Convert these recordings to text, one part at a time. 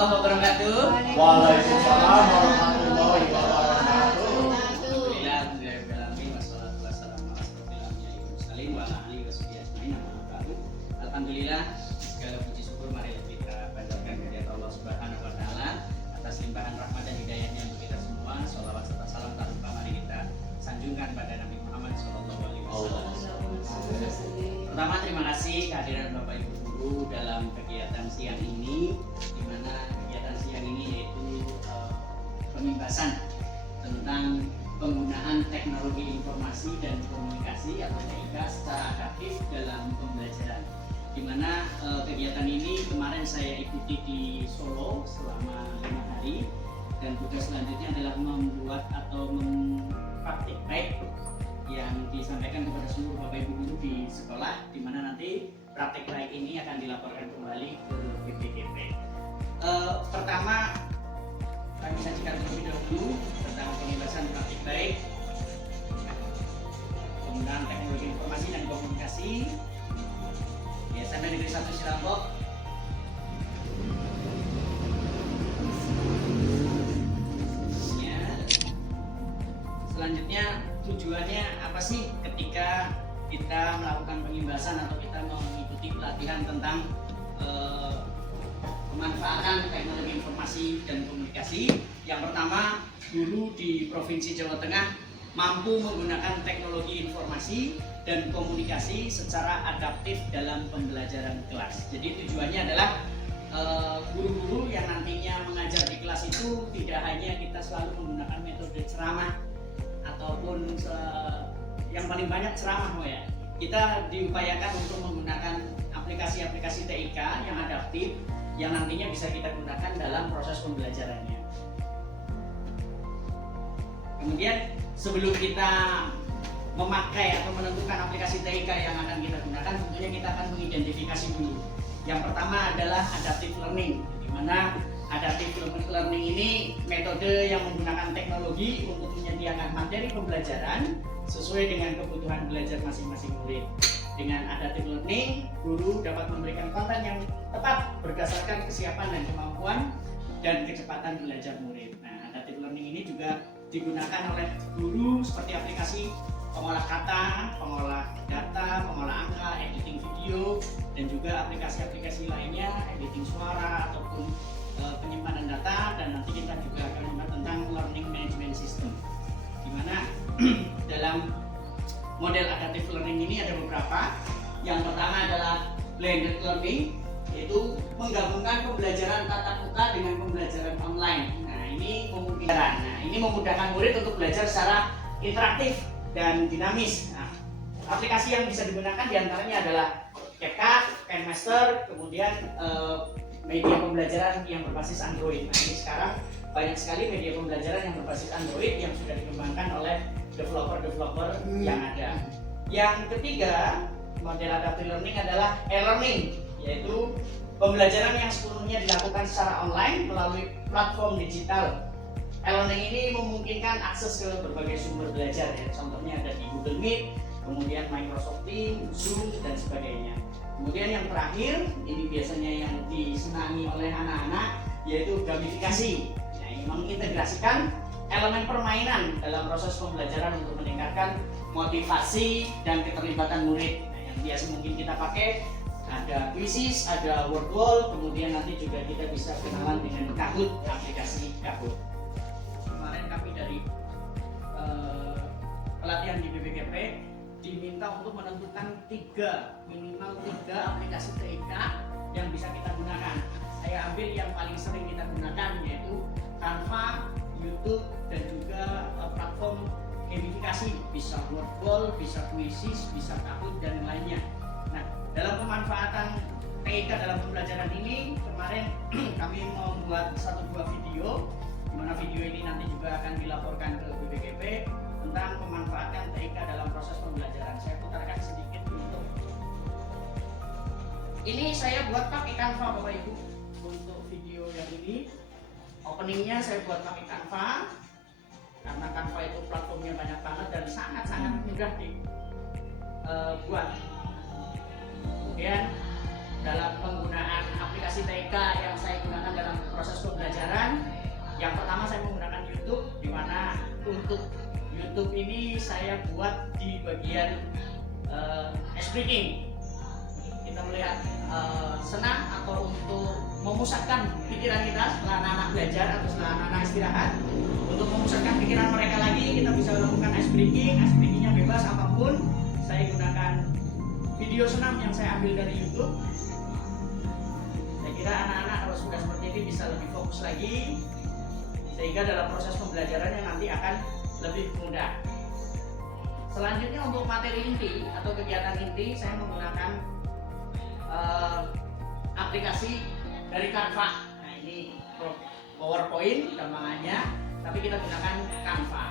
warahmatullahi wabarakatuh. Waalaikumsalam warahmatullahi wabarakatuh. Alhamdulillah, alhamdulillahirobbilalamin, wassalatu wassalamu ala asyrofil anbiya'i wal mursalin wa ala alihi washabihi ajmain, amma ba'du. Alhamdulillah, segala puji syukur marilah kita panjatkan kehadirat Allah Subhanahu wa taala atas limpahan rahmat dan hidayahnya untuk kita semua. Shalawat serta salam tak lupa mari kita sanjungkan pada Nabi Muhammad sallallahu alaihi wasallam. Pertama, terima kasih kehadiran Bapak Ibu guru dalam kegiatan siang ini, di mana kegiatan siang ini yaitu pembahasan tentang penggunaan teknologi informasi dan komunikasi atau TIK secara adaptif dalam pembelajaran. Di mana kegiatan ini kemarin saya ikuti di Solo selama 5 hari, dan tugas selanjutnya adalah membuat atau mempraktikkan yang disampaikan kepada seluruh Bapak Ibu guru di sekolah, di mana nanti praktik baik ini akan dilaporkan kembali ke BPKP. Pertama, kami sajikan terlebih dahulu tentang pembebasan praktik baik penggunaan teknologi informasi dan komunikasi. Ya, sampai negeri 1 Cirangbong. Ya. Selanjutnya, tujuannya apa sih ketika kita melakukan pengimbasan atau kita mengikuti pelatihan tentang pemanfaatan teknologi informasi dan komunikasi? Yang pertama, guru di Provinsi Jawa Tengah mampu menggunakan teknologi informasi dan komunikasi secara adaptif dalam pembelajaran kelas. Jadi tujuannya adalah guru-guru yang nantinya mengajar di kelas itu tidak hanya kita selalu menggunakan metode ceramah ataupun yang paling banyak ceramah, ya. Kita diupayakan untuk menggunakan aplikasi-aplikasi TIK yang adaptif yang nantinya bisa kita gunakan dalam proses pembelajarannya. Kemudian sebelum kita memakai atau menentukan aplikasi TIK yang akan kita gunakan, tentunya kita akan mengidentifikasi dulu. Yang pertama adalah adaptive learning, di mana adaptive learning ini metode yang menggunakan teknologi untuk menyediakan materi pembelajaran sesuai dengan kebutuhan belajar masing-masing murid. Dengan adaptive learning, guru dapat memberikan konten yang tepat berdasarkan kesiapan dan kemampuan dan kecepatan belajar murid. Nah, adaptive learning ini juga digunakan oleh guru seperti aplikasi pengolah kata, pengolah data, pengolah angka, editing video, dan juga aplikasi-aplikasi lainnya, editing suara ataupun penyimpanan data. Dan nanti kita juga akan membahas tentang learning management system, di mana dalam model adaptive learning ini ada beberapa. Yang pertama adalah blended learning, yaitu menggabungkan pembelajaran tatap muka dengan pembelajaran online. Nah, ini memudahkan murid untuk belajar secara interaktif dan dinamis. Nah, aplikasi yang bisa digunakan diantaranya adalah CapCut, KineMaster, kemudian media pembelajaran yang berbasis Android. Nah, ini sekarang banyak sekali media pembelajaran yang berbasis Android yang sudah dikembangkan oleh developer yang ada. Yang ketiga, model adaptive learning adalah e-learning, yaitu pembelajaran yang sepenuhnya dilakukan secara online melalui platform digital. E-learning ini memungkinkan akses ke berbagai sumber belajar, ya. Contohnya ada di Google Meet, kemudian Microsoft Teams, Zoom, dan sebagainya. Kemudian yang terakhir, ini biasanya yang disenangi oleh anak-anak, yaitu gamifikasi. Nah, ini mengintegrasikan elemen permainan dalam proses pembelajaran untuk meningkatkan motivasi dan keterlibatan murid. Nah, yang biasa mungkin kita pakai ada Quizzes, ada word wall, kemudian nanti juga kita bisa kenalan dengan Kahoot, aplikasi Kahoot. Kemarin kami dari pelatihan di BPKP diminta untuk menentukan minimal tiga aplikasi TIK yang bisa kita gunakan. Saya ambil yang paling sering kita gunakan, yaitu Canva, YouTube, dan juga platform gamifikasi, bisa Wordwall, bisa Quizzes, bisa Kahoot, dan yang lainnya. Nah, dalam pemanfaatan TIK dalam pembelajaran ini, kemarin kami membuat 1-2 video, di mana video ini nanti juga akan dilaporkan ke BPKP tentang pemanfaatan TIK dalam proses pembelajaran. Saya putarkan sedikit untuk ini. Saya buat pakai Canva, Bapak Ibu. Untuk video yang ini, openingnya saya buat pakai Canva, karena Canva itu platformnya banyak banget dan sangat-sangat mudah dibuat. Kemudian dalam penggunaan aplikasi TIK yang saya gunakan dalam proses pembelajaran. Yang pertama saya menggunakan YouTube, di mana untuk YouTube ini saya buat di bagian speaking. Kita melihat senang atau untuk memusatkan pikiran kita setelah anak-anak belajar atau setelah anak-anak istirahat. Untuk memusatkan pikiran mereka lagi, kita bisa lakukan ice breakingnya bebas apapun. Saya gunakan video senam yang saya ambil dari YouTube. Saya kira anak-anak kalau sudah seperti ini bisa lebih fokus lagi, sehingga dalam proses pembelajarannya nanti akan lebih mudah. Selanjutnya untuk materi inti atau kegiatan inti, saya menggunakan aplikasi dari Canva. Nah, ini PowerPoint gampangannya, tapi kita gunakan Canva.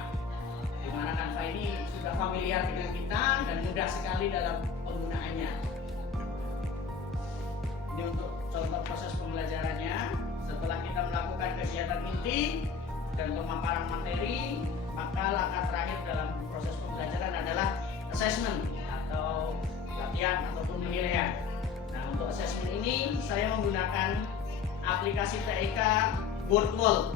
Di mana Canva ini sudah familiar dengan kita dan mudah sekali dalam penggunaannya. Ini untuk contoh proses pembelajarannya. Setelah kita melakukan kegiatan inti dan pemaparan materi, maka langkah terakhir dalam proses pembelajaran adalah assessment atau latihan ataupun penilaian. Nah, untuk assessment ini saya menggunakan aplikasi TIK Boardwall.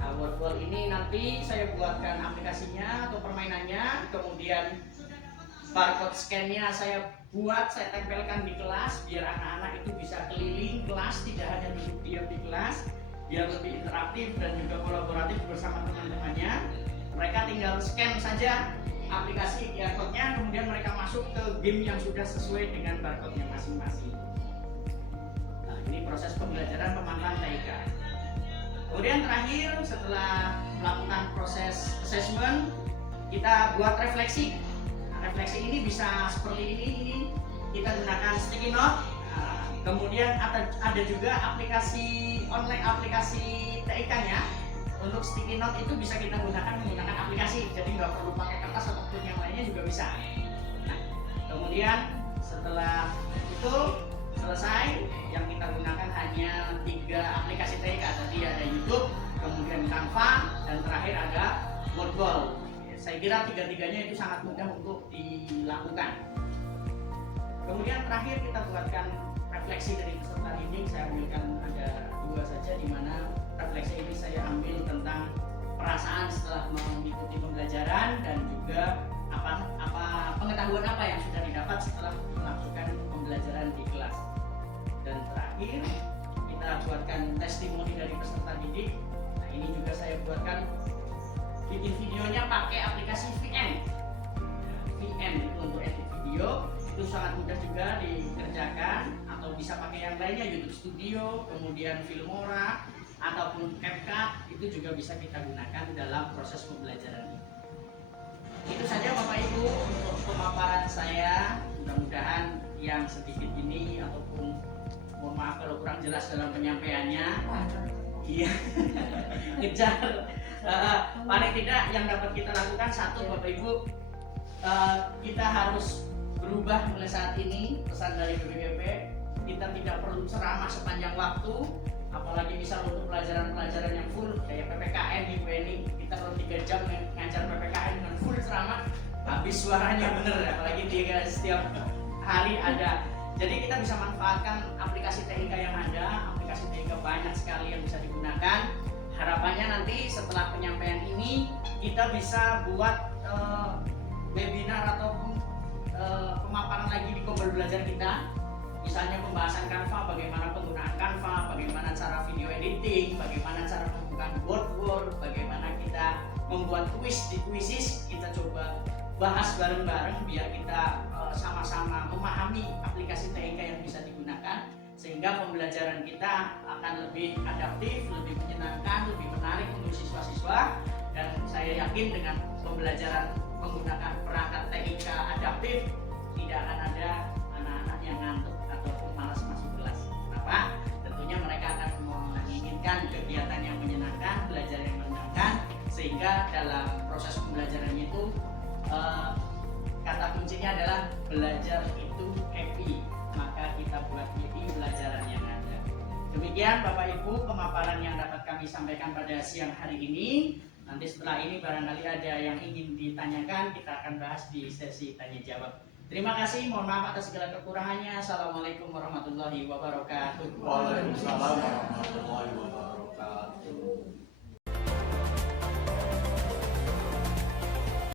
Nah, Boardwall ini nanti saya buatkan aplikasinya atau permainannya, kemudian barcode scan-nya saya tempelkan di kelas biar anak-anak itu bisa keliling kelas, tidak hanya duduk diam di kelas, biar lebih interaktif dan juga kolaboratif bersama teman-temannya. Mereka tinggal scan saja aplikasi barcode-nya, kemudian mereka masuk ke game yang sudah sesuai dengan barcode-nya masing-masing. Nah, ini proses pembelajaran pemanfaatan TIK. Kemudian terakhir, setelah melakukan proses assessment, kita buat refleksi. Nah, refleksi ini bisa seperti ini kita gunakan sticky note. Nah, kemudian ada juga aplikasi online, aplikasi TIK-nya. Untuk sticky note itu bisa kita gunakan menggunakan aplikasi, jadi nggak perlu pakai kertas ataupun yang lainnya juga bisa. Nah, kemudian setelah itu selesai, yang kita gunakan hanya 3 aplikasi TIK. Tadi ada YouTube, kemudian Canva, dan terakhir ada Boardwall. Saya kira 3-tiganya itu sangat mudah untuk dilakukan. Kemudian terakhir kita buatkan refleksi dari peserta didik. Saya ambilkan ada 2 saja, di mana refleksi ini saya ambil tentang perasaan setelah mengikuti pembelajaran dan juga pengetahuan apa yang sudah didapat setelah melakukan pembelajaran di kelas. Dan terakhir kita buatkan testimoni dari peserta didik. Nah, ini juga saya buatkan, bikin videonya pakai aplikasi VN. VN itu untuk edit video, itu sangat mudah juga dikerjakan, atau bisa pakai yang lainnya, YouTube Studio, kemudian Filmora ataupun CapCut, itu juga bisa kita gunakan dalam proses pembelajaran ini. Itu saja Bapak Ibu untuk pemaparan saya. Mudah-mudahan yang sedikit ini, ataupun mohon maaf kalau kurang jelas dalam penyampaiannya, iya kejar. Paling tidak yang dapat kita lakukan, satu Bapak Ibu, kita harus berubah mulai saat ini. Pesan dari BPKP, kita tidak perlu ceramah sepanjang waktu, apalagi misal untuk pelajaran-pelajaran yang full kayak PPKN di UNI, kita kalau 3 jam ngajar PPKN dengan full ceramah, habis suaranya bener, apalagi setiap hari ada. Jadi kita bisa manfaatkan aplikasi TIK yang ada. Aplikasi TIK banyak sekali yang bisa digunakan. Harapannya nanti setelah penyampaian ini kita bisa buat webinar ataupun pemaparan lagi di Kombel Belajar kita. Misalnya pembahasan Canva, bagaimana penggunaan Canva, bagaimana cara video editing, bagaimana cara menggunakan Boardwall, bagaimana kita membuat kuis di Quizizz. Kita coba bahas bareng-bareng biar kita sama-sama memahami aplikasi TIK yang bisa digunakan, sehingga pembelajaran kita akan lebih adaptif, lebih menyenangkan, lebih menarik untuk siswa-siswa. Dan saya yakin dengan pembelajaran menggunakan perangkat TIK adaptif, tidak akan ada anak-anak yang ngantuk ataupun malas masuk kelas. Kenapa? Tentunya mereka akan menginginkan kegiatan yang menyenangkan, belajar yang menyenangkan, sehingga dalam proses pembelajarannya itu kata kuncinya adalah belajar itu happy. Maka kita buat happy pelajaran yang ada. Demikian Bapak Ibu pemaparan yang dapat kami sampaikan pada siang hari ini. Nanti setelah ini barangkali ada yang ingin ditanyakan, kita akan bahas di sesi tanya jawab Terima kasih, mohon maaf atas segala kekurangannya. Assalamualaikum warahmatullahi wabarakatuh. Waalaikumsalam warahmatullahi wabarakatuh.